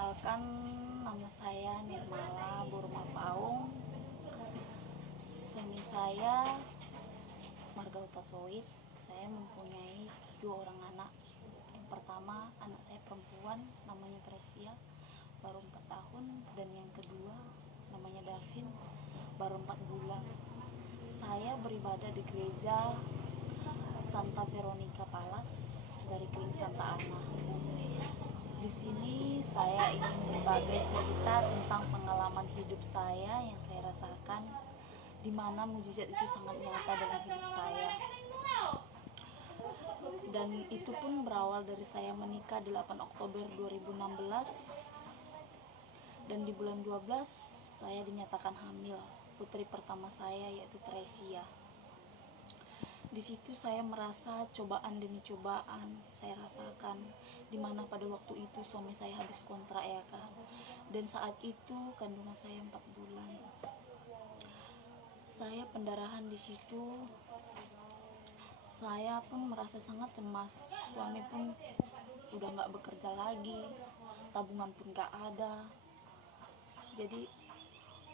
Perkenalkan, nama saya Nirmala Burma Paung. Suami saya Marga Utasoid. Saya mempunyai 2 orang anak. Yang pertama, anak saya perempuan, namanya Tresia, baru 4 tahun. Dan yang kedua, namanya Davin, baru 4 bulan. Saya beribadah di gereja Santa Veronica Palas dari Kling Santa Ana. Di sini saya ingin berbagi cerita tentang pengalaman hidup saya yang saya rasakan, di mana mukjizat itu sangat nyata dalam hidup saya. Dan itu pun berawal dari saya menikah 8 Oktober 2016, dan di bulan 12 saya dinyatakan hamil putri pertama saya, yaitu Tresia. Di situ saya merasa cobaan demi cobaan saya rasakan, dimana pada waktu itu suami saya habis kontrak ya kak, dan saat itu kandungan saya 4 bulan. Saya pendarahan di situ, saya pun merasa sangat cemas. Suami pun udah nggak bekerja lagi, tabungan pun nggak ada. Jadi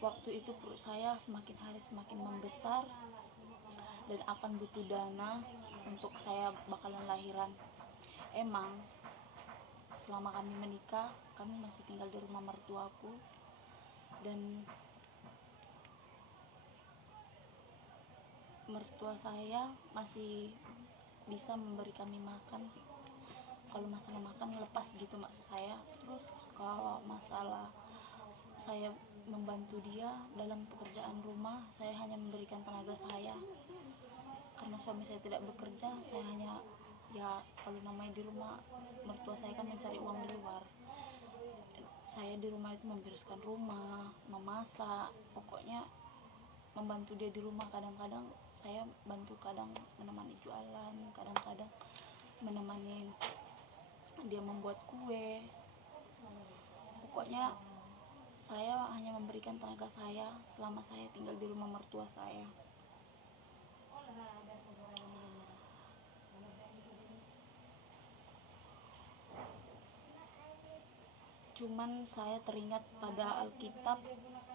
waktu itu perut saya semakin hari semakin membesar dan akan butuh dana untuk saya bakalan lahiran. Emang selama kami menikah, kami masih tinggal di rumah mertuaku, dan mertua saya masih bisa memberi kami makan. Kalau masalah makan lepas gitu maksud saya. Terus kalau masalah saya membantu dia dalam pekerjaan rumah, saya hanya memberikan tenaga saya. Karena suami saya tidak bekerja, saya hanya kalau namanya di rumah mertua saya kan mencari uang di luar. Saya di rumah itu membereskan rumah, memasak, pokoknya membantu dia di rumah. Kadang-kadang saya bantu, kadang menemani jualan, kadang-kadang menemani dia membuat kue. Pokoknya saya hanya memberikan tenaga saya selama saya tinggal di rumah mertua saya. Cuman saya teringat pada Alkitab,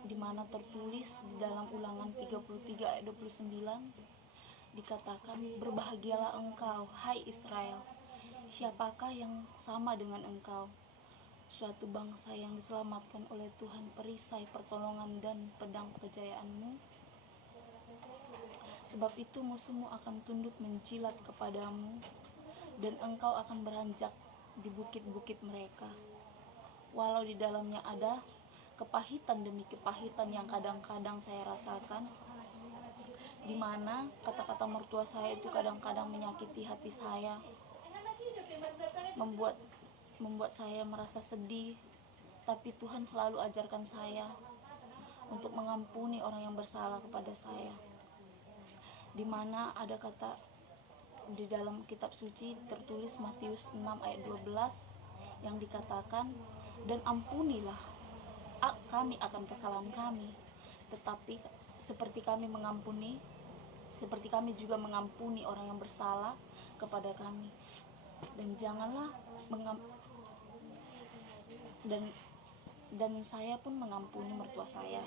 di mana tertulis di dalam Ulangan 33 ayat 29 dikatakan, "Berbahagialah engkau, hai Israel, siapakah yang sama dengan engkau? Suatu bangsa yang diselamatkan oleh Tuhan perisai pertolongan dan pedang kejayaanmu. Sebab itu musuhmu akan tunduk menjilat kepadamu, dan engkau akan beranjak di bukit-bukit mereka. Walau di dalamnya ada kepahitan demi kepahitan yang kadang-kadang saya rasakan, di mana kata-kata mertua saya itu kadang-kadang menyakiti hati saya, membuat saya merasa sedih. Tapi Tuhan selalu ajarkan saya untuk mengampuni orang yang bersalah kepada saya, di mana ada kata di dalam kitab suci tertulis Matius 6 ayat 12 yang dikatakan, "Dan ampunilah kami akan kesalahan kami, tetapi seperti kami juga mengampuni orang yang bersalah kepada kami. Dan janganlah dan saya pun mengampuni mertua saya.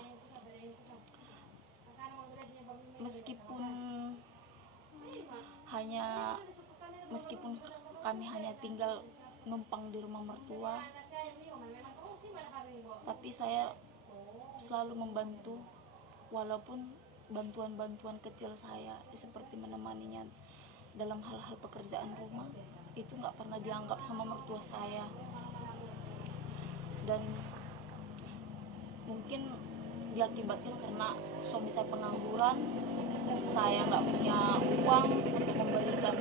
Meskipun kami hanya tinggal numpang di rumah mertua, tapi saya selalu membantu, walaupun bantuan-bantuan kecil saya seperti menemaninya dalam hal-hal pekerjaan rumah itu nggak pernah dianggap sama mertua saya. Dan mungkin diakibatkan karena suami saya pengangguran, saya nggak punya uang untuk memberikan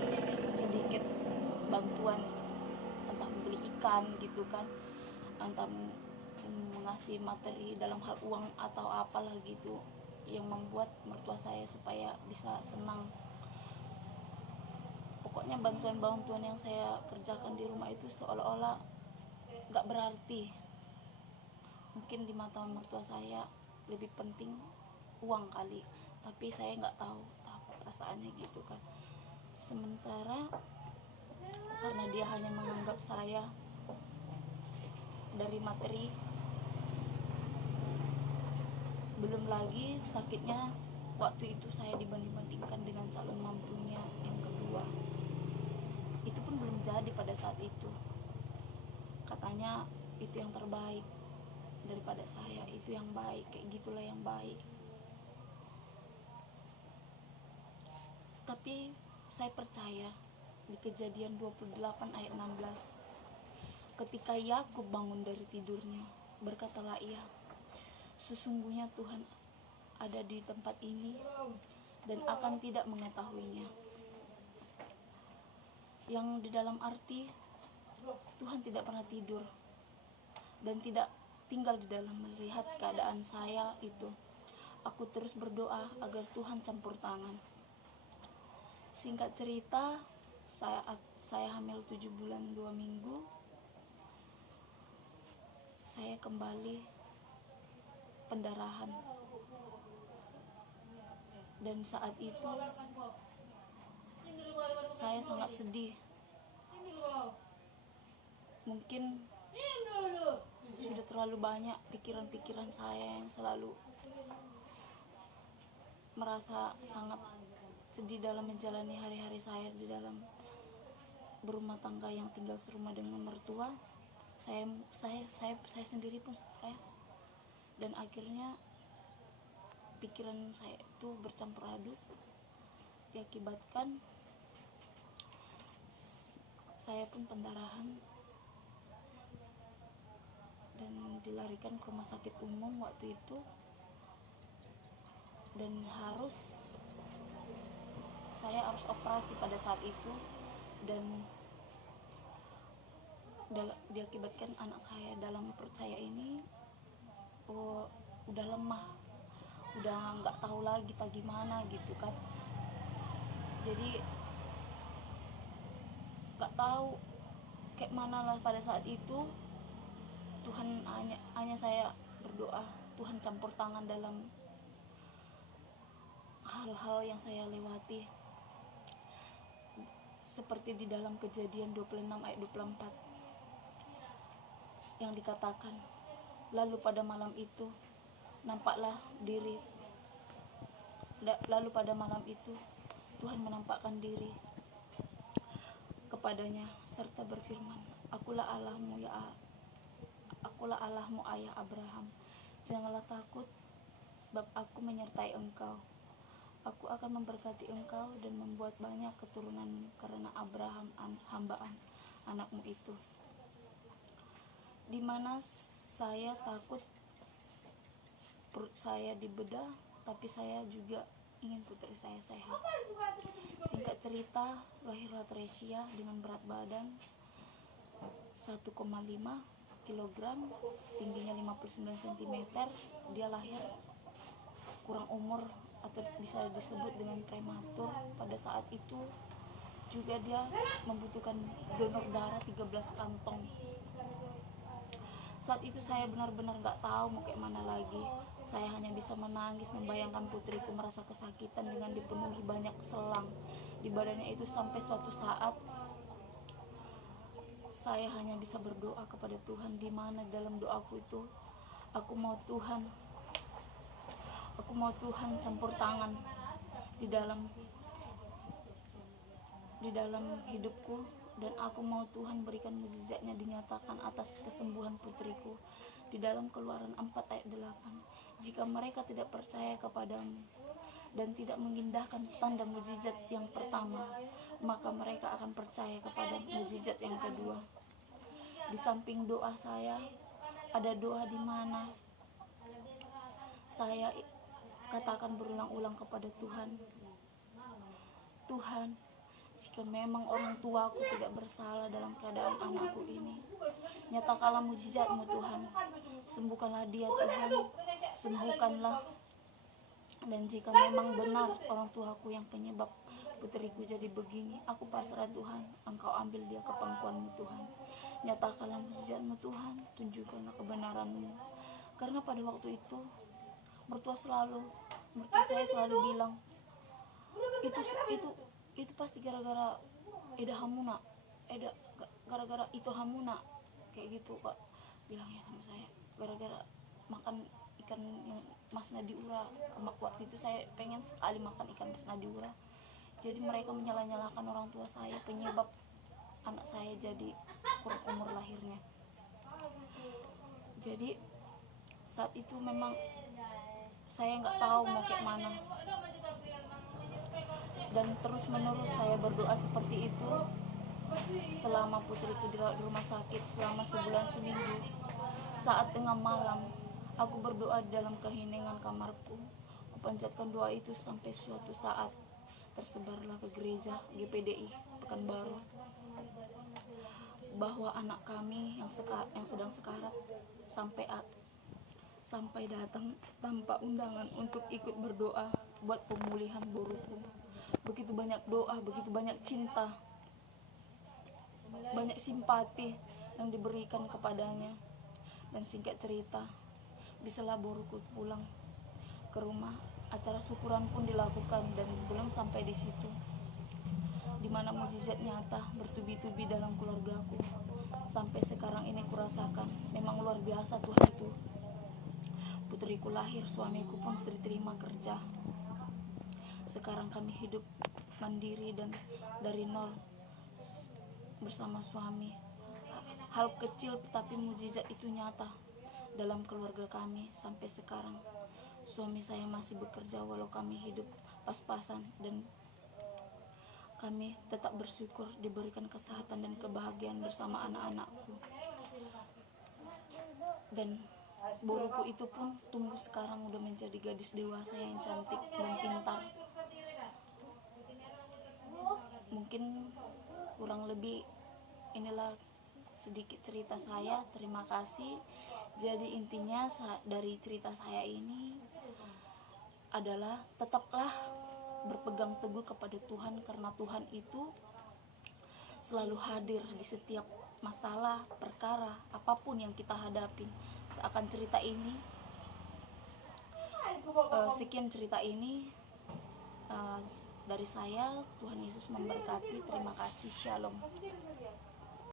sedikit bantuan, entah membeli ikan gitu kan, entah mengasih materi dalam hal uang atau apalah gitu, yang membuat mertua saya supaya bisa senang. Pokoknya bantuan-bantuan yang saya kerjakan di rumah itu seolah-olah gak berarti. Mungkin di mata mertua saya lebih penting uang kali, tapi saya nggak tahu perasaannya gitu kan. Sementara karena dia hanya menganggap saya dari materi, belum lagi sakitnya waktu itu saya dibanding-bandingkan dengan calon mantunya yang kedua. Itu pun belum jadi pada saat itu. Katanya itu yang terbaik daripada saya, itu yang baik, kayak gitulah yang baik. Tapi saya percaya di Kejadian 28 ayat 16, ketika Yakub bangun dari tidurnya, berkatalah ia, sesungguhnya Tuhan ada di tempat ini dan akan tidak mengetahuinya. Yang di dalam arti Tuhan tidak pernah tidur dan tidak tinggal di dalam melihat keadaan saya itu. Aku terus berdoa agar Tuhan campur tangan. Singkat cerita, saya hamil 7 bulan 2 minggu. Saya kembali pendarahan. Dan saat itu saya sangat sedih. Mungkin sudah terlalu banyak pikiran-pikiran saya yang selalu merasa sangat sedih dalam menjalani hari-hari saya di dalam berumah tangga yang tinggal serumah dengan mertua. Saya sendiri pun stres, dan akhirnya pikiran saya itu bercampur aduk, diakibatkan saya pun pendarahan dan dilarikan ke rumah sakit umum waktu itu, dan saya harus operasi pada saat itu. Dan diakibatkan anak saya dalam percaya ini udah lemah, udah nggak tahu lagi gimana gitu kan. Jadi nggak tahu kayak mana lah pada saat itu. Tuhan hanya saya berdoa, Tuhan campur tangan dalam hal-hal yang saya lewati, seperti di dalam Kejadian 26 ayat 24 yang dikatakan, lalu pada malam itu Tuhan menampakkan diri kepadanya serta berfirman, Akulah Allahmu ayah Abraham, janganlah takut, sebab aku menyertai engkau. Aku akan memberkati engkau dan membuat banyak keturunanmu karena Abraham hambaan anakmu itu. Dimana saya takut perut saya dibedah, tapi saya juga ingin putri saya sehat. Singkat cerita, lahirlah Tresia dengan berat badan 1,5 kg, tingginya 59 cm. Dia lahir kurang umur atau bisa disebut dengan prematur. Pada saat itu juga dia membutuhkan donor darah 13 kantong. Saat itu saya benar-benar gak tahu mau kayak mana lagi. Saya hanya bisa menangis membayangkan putriku merasa kesakitan dengan dipenuhi banyak selang di badannya itu. Sampai suatu saat saya hanya bisa berdoa kepada Tuhan, di mana dalam doaku itu aku mau Tuhan campur tangan di dalam hidupku, dan aku mau Tuhan berikan mukjizatnya dinyatakan atas kesembuhan putriku. Di dalam Keluaran 4 ayat 8, jika mereka tidak percaya kepadamu dan tidak mengindahkan tanda mukjizat yang pertama, maka mereka akan percaya kepada mukjizat yang kedua. Di samping doa saya, ada doa di mana saya katakan berulang-ulang kepada Tuhan, Tuhan, jika memang orang tuaku tidak bersalah dalam keadaan anakku ini, nyatakanlah mukjizat-Mu Tuhan. Sembuhkanlah dia Tuhan, sembuhkanlah. Dan jika memang benar orang tuaku yang penyebab putriku jadi begini, aku pasrah Tuhan, Engkau ambil dia ke pangkuan-Mu Tuhan. Nyatakanlah mukjizat-Mu Tuhan, tunjukkanlah kebenaran-Mu. Karena pada waktu itu mertua saya selalu bilang, itu pasti gara-gara gara-gara itu hamuna kayak gitu Kak. bilangnya sama saya, gara-gara makan ikan yang mas nadiura. Waktu itu saya pengen sekali makan ikan mas nadiura. Jadi mereka menyalah-nyalahkan orang tua saya penyebab anak saya jadi kurang umur lahirnya. Jadi saat itu memang saya nggak tahu mau kayak mana, dan terus menerus saya berdoa seperti itu selama putriku dirawat di rumah sakit selama sebulan seminggu. Saat tengah malam aku berdoa di dalam keheningan kamarku. Kupanjatkan doa itu sampai suatu saat tersebarlah ke gereja GPDI Pekanbaru bahwa anak kami yang sedang sekarat sampai datang tanpa undangan untuk ikut berdoa buat pemulihan Boruku. Begitu banyak doa, begitu banyak cinta, banyak simpati yang diberikan kepadanya. Dan singkat cerita, bisalah Boruku pulang ke rumah. Acara syukuran pun dilakukan, dan belum sampai di situ, di mana mukjizat nyata bertubi-tubi dalam keluargaku. Sampai sekarang ini kurasakan memang luar biasa Tuhan itu. Putriku lahir, suamiku pun diterima kerja. Sekarang kami hidup mandiri dan dari nol bersama suami. Hal kecil tapi mukjizat itu nyata dalam keluarga kami sampai sekarang. Suami saya masih bekerja walau kami hidup pas-pasan, dan kami tetap bersyukur diberikan kesehatan dan kebahagiaan bersama anak-anakku. Dan Boruku itu pun tumbuh sekarang udah menjadi gadis dewasa yang cantik dan pintar. Mungkin kurang lebih inilah sedikit cerita saya. Terima kasih. Jadi intinya dari cerita saya ini adalah tetaplah berpegang teguh kepada Tuhan, karena Tuhan itu selalu hadir di setiap masalah, perkara, apapun yang kita hadapi. Seakan cerita ini, sekian cerita ini dari saya. Tuhan Yesus memberkati. Terima kasih. Shalom.